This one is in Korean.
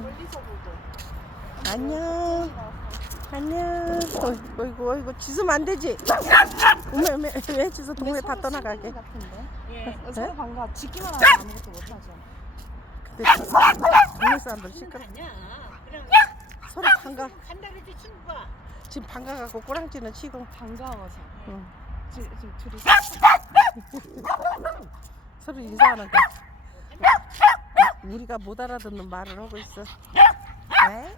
멀리서 보고. 안녕. 안녕. 어이구 짖으면 안 되지. 왜 짖어? 동네 다 떠나가게. 같은데. 예. 서로 반가. 짖기만 하면 아무것도 못하죠. 근데 동네 사람들 시끄러. 아니야. 그냥 서로 반가. 간다르지 친구가. 지금 반가갖고 꼬랑지는 치고. 반가워서. 응. 지금 둘이 서로 인사하는 거. 우리가 못 알아듣는 말을 하고 있어. 네?